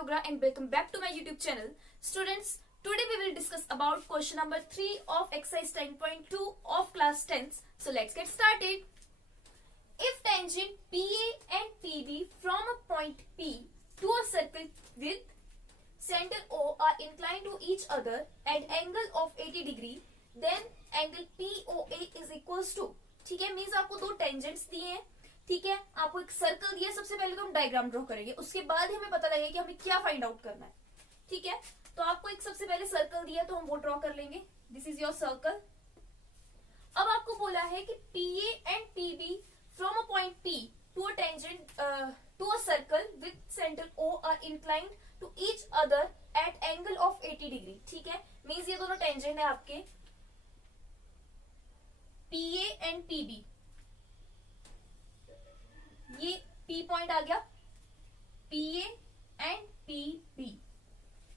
Logra and welcome back to my YouTube channel. Students, today we will discuss about question number 3 of exercise 10.2 of class 10th. So let's get started. If tangent PA and PB from a point P to a circle with center O are inclined to each other at angle of 80 degree, then angle POA is equals to, ठीक है, means आपको दो tangents दिए हैं, ठीक है, आपको एक सर्कल दिया, सबसे पहले तो हम डायग्राम ड्रॉ करेंगे, उसके बाद हमें पता लगेगा कि हमें क्या फाइंड आउट करना है, ठीक है। तो आपको एक सबसे पहले सर्कल दिया तो हम वो ड्रॉ कर लेंगे, दिस इज योर सर्कल। अब आपको बोला है कि PA and PB from a point P to a tangent to a circle with centre O are inclined to each other at angle of 80 degree, ठीक है। मीन्स ये दोनों टेंजेंट है आपके PA एंड PB, ये P पॉइंट आ गया, PA and PB,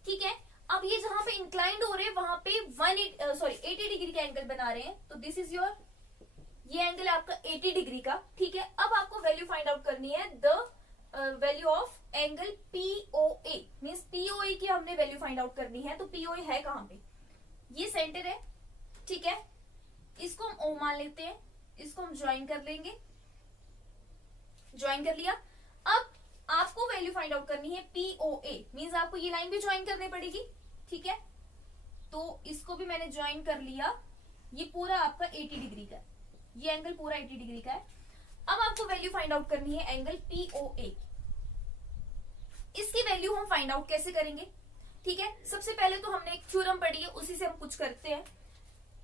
ठीक है। अब ये जहां पे इंक्लाइंड हो रहे हैं वहां पे 80 डिग्री का एंगल बना रहे हैं, तो दिस इज योर, ये एंगल है आपका 80 डिग्री का, ठीक है। अब आपको वैल्यू फाइंड आउट करनी है, the value of angle POA, means POA की हमने वैल्यू फाइंड आउट करनी है। तो POA है कहां पे, ये सेंटर है, ठीक है, इसको हम O मान लेते हैं, इसको हम ज्वाइन कर लेंगे, ज्वाइन कर लिया। अब आपको वैल्यू फाइंड आउट करनी है POA, मींस आपको ये लाइन भी ज्वाइन करनी पड़ेगी, ठीक है। तो इसको भी मैंने ज्वाइन कर लिया, ये पूरा आपका 80 डिग्री का है, ये एंगल पूरा 80 डिग्री का है। अब आपको वैल्यू फाइंड आउट करनी है एंगल POA, इसकी वैल्यू हम फाइंड आउट कैसे करेंगे, ठीक है। सबसे पहले तो हमने एक थ्योरम पढ़ी है, उसी से हम कुछ करते हैं।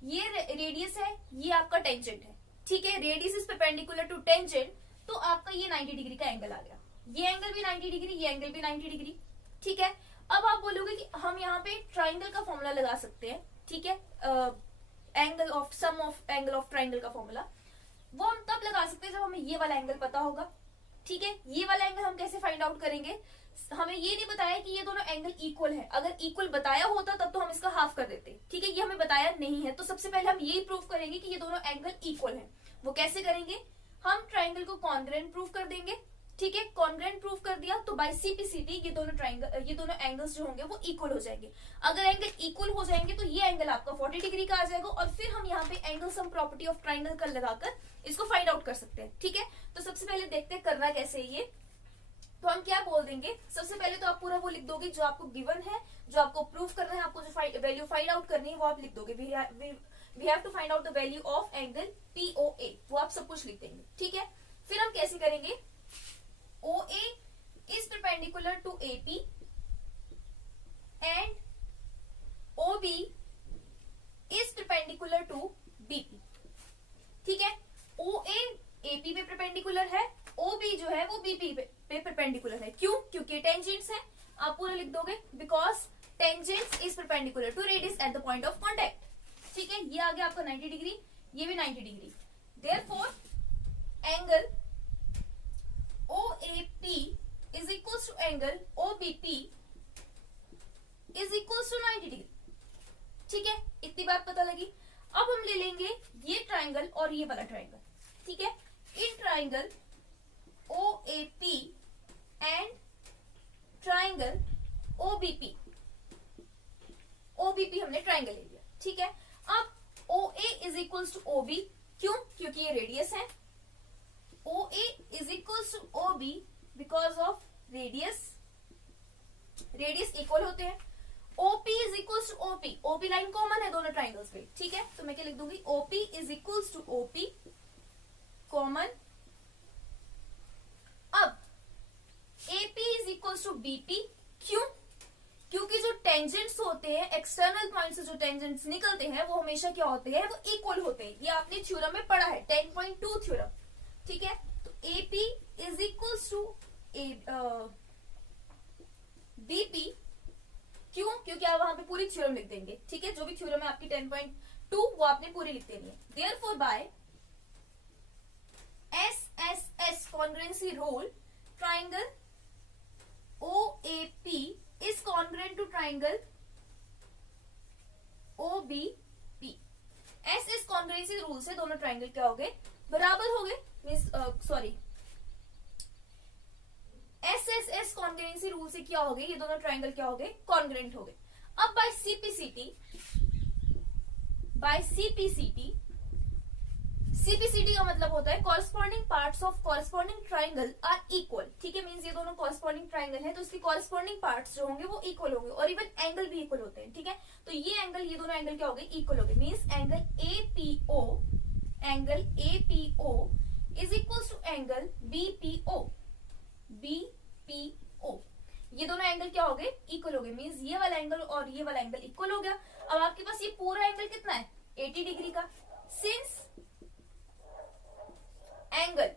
ये रेडियस है, ये आपका टेंजेंट है, ठीक है, radius is perpendicular to tangent, तो आपका ये 90 डिग्री का एंगल आ गया, ये एंगल भी 90 डिग्री, ये एंगल भी 90 डिग्री, ठीक है। अब आप बोलोगे कि हम यहाँ पे ट्राइंगल का फॉर्मूला लगा सकते हैं, ठीक है, angle of sum of angle of triangle का फॉर्मूला, वो हम तब लगा सकते हैं जब हमें ये वाला एंगल पता होगा, ठीक है। ये वाला एंगल हम कैसे फाइंड आउट करेंगे, हमें ये नहीं बताया कि ये दोनों एंगल इक्वल है, अगर इक्वल बताया होता तब तो हम इसका हाफ कर देते, ठीक है। ये हमें बताया नहीं है, तो सबसे पहले हम यही प्रूव करेंगे कि ये दोनों एंगल इक्वल है। वो कैसे करेंगे, हम ट्राइंगल को कॉन्ग्रुएंट प्रूव कर देंगे, ठीक है। कॉन्ग्रुएंट प्रूव कर दिया तो बाय CPCT ये दोनों एंगल्स जो होंगे वो इक्वल हो जाएंगे। अगर एंगल इक्वल हो जाएंगे तो ये एंगल आपका 40 डिग्री का आ जाएगा, और फिर हम यहाँ पे angle sum property of triangle का लगाकर इसको फाइंड आउट कर सकते हैं, ठीक है। तो सबसे पहले देखते हैं करना कैसे है ये। तो हम क्या बोल देंगे, सबसे पहले तो आप पूरा वो लिख दोगे जो आपको गिवन है, जो आपको प्रूव करना है, आपको जो वैल्यू फाइंड आउट करनी है वो आप लिख दोगे। We have to find out the value of angle POA, वो आप सब कुछ लिख देंगे, ठीक है। फिर हम कैसे करेंगे, OA is perpendicular to AP and OB is perpendicular to BP, ठीक है। OA AP पे परपेंडिकुलर है, OB जो है वो BP पे परपेंडिकुलर है, क्यों, क्योंकि टेंजेंट्स है। आप पूरा लिख दोगे, because tangents is perpendicular to radius at the point of contact, ठीक है। ये आ गया आपका 90 डिग्री, ये भी 90 degree, therefore angle OAP is equals to angle OBP is equals to 90 degree, ठीक है। इतनी बात पता लगी। अब हम ले लेंगे ये ट्राइंगल और ये वाला ट्राइंगल, ठीक है। In triangle OAP and triangle OBP, OBP हमने ट्राइंगल ले लिया, ठीक है। अब OA is equals to OB, क्यों, क्योंकि ये रेडियस है। OA is equals to OB because of radius, radius equal होते हैं। OP is equals to OP, OP line common है दोनों ट्राइंगल्स पे, ठीक है। तो मैं क्या लिख दूंगी, OP is equals to OP common. अब AP is equals to BP, क्यों, क्योंकि जो टेंजेंट्स होते हैं, एक्सटर्नल पॉइंट से जो टेंजेंट्स निकलते हैं वो हमेशा क्या होते हैं, वो इक्वल होते हैं। ये आपने थ्योरम में पढ़ा है, 10.2 थ्योरम, ठीक है। तो AP is equals to BP, क्यों, क्योंकि आप वहां पे पूरी थ्योरम लिख देंगे, ठीक है। जो भी थ्योरम है आपकी 10.2 वो आपने पूरी लिख देनी है। Therefore by SSS congruency rule, triangle OAP is congruent to triangle OBP। SS congruency rule से दोनों ट्राइंगल क्या हो गए, बराबर हो गए, means sorry SSS congruency rule से क्या हो गए, ये दोनों ट्राइंगल क्या हो गए, कॉन्ग्रुएंट हो गए। अब बाय सीपीसीटी का मतलब होता है corresponding parts of corresponding triangle are equal. ठीक है, मींस ये दोनों कॉरस्पॉन्डिंग ट्राइंगल है तो इसके कॉरस्पॉन्डिंग पार्ट्स जो होंगे वो इक्वल होंगे और इवन एंगल भी इक्वल होते हैं। ठीक है, तो ये एंगल, ये दोनों एंगल क्या हो गए, इक्वल हो गए। Means angle APO is equal to angle BPO. ये दोनों एंगल क्या हो गए, इक्वल हो गए। मींस ये वाला एंगल और ये वाला एंगल इक्वल हो गया। अब आपके पास ये पूरा एंगल कितना है, 80 डिग्री का। Since angle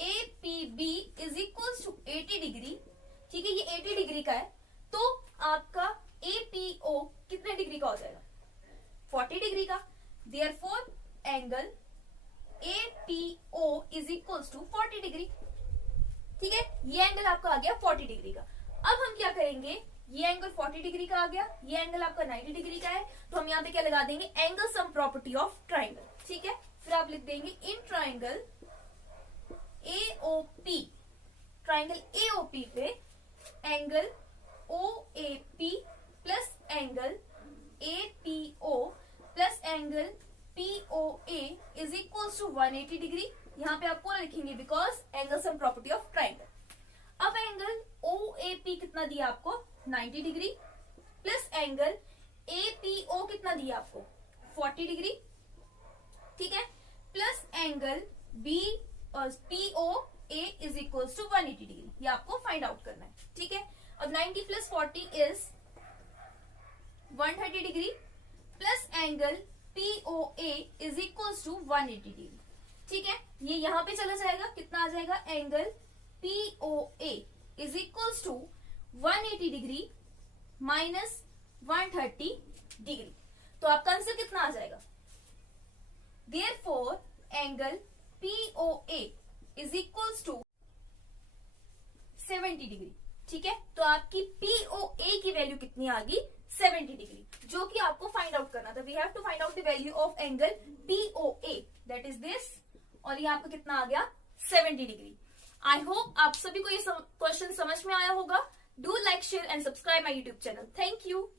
APB is equal to 80 degree, ठीक है, ये 80 डिग्री का है, तो आपका APO कितने डिग्री का हो जाएगा, 40 डिग्री का। Therefore angle APO is equal to 40 degree. ठीक है, ये एंगल आपका आ गया 40 डिग्री का। अब हम क्या करेंगे, ये एंगल 40 डिग्री का आ गया, ये एंगल आपका 90 डिग्री का है, तो हम यहाँ पे क्या लगा देंगे, angle sum property of triangle. ठीक है, फिर आप लिख देंगे in triangle AOP, triangle AOP पे angle OAP plus angle APO plus angle POA is equal to 180 degree. यहाँ पे आप पूरा लिखेंगे because angle sum property of triangle. अब एंगल OAP कितना दिया आपको, 90 डिग्री प्लस एंगल APO कितना दिया आपको, 40 डिग्री। ठीक है, plus angle POA is equal to 180 degree, ये आपको फाइंड आउट करना है। ठीक है, अब 90 plus 40 is 130 degree plus angle POA is equal to 180 degree. ठीक है, ये यहां पे चला जाएगा, कितना आ जाएगा, angle POA is equal to 180 degree minus 130 degree, तो आपका आंसर कितना आ जाएगा, therefore angle POA is equal to 70 degree. ठीक है, तो आपकी POA की वैल्यू कितनी आ गई, 70 डिग्री, जो कि आपको फाइंड आउट करना था। We have to find out the value of angle POA, that is this, और ये आपका कितना आ गया, 70 डिग्री। आई होप आप सभी को ये क्वेश्चन समझ में आया होगा। Do like, share and subscribe my YouTube channel. Thank you.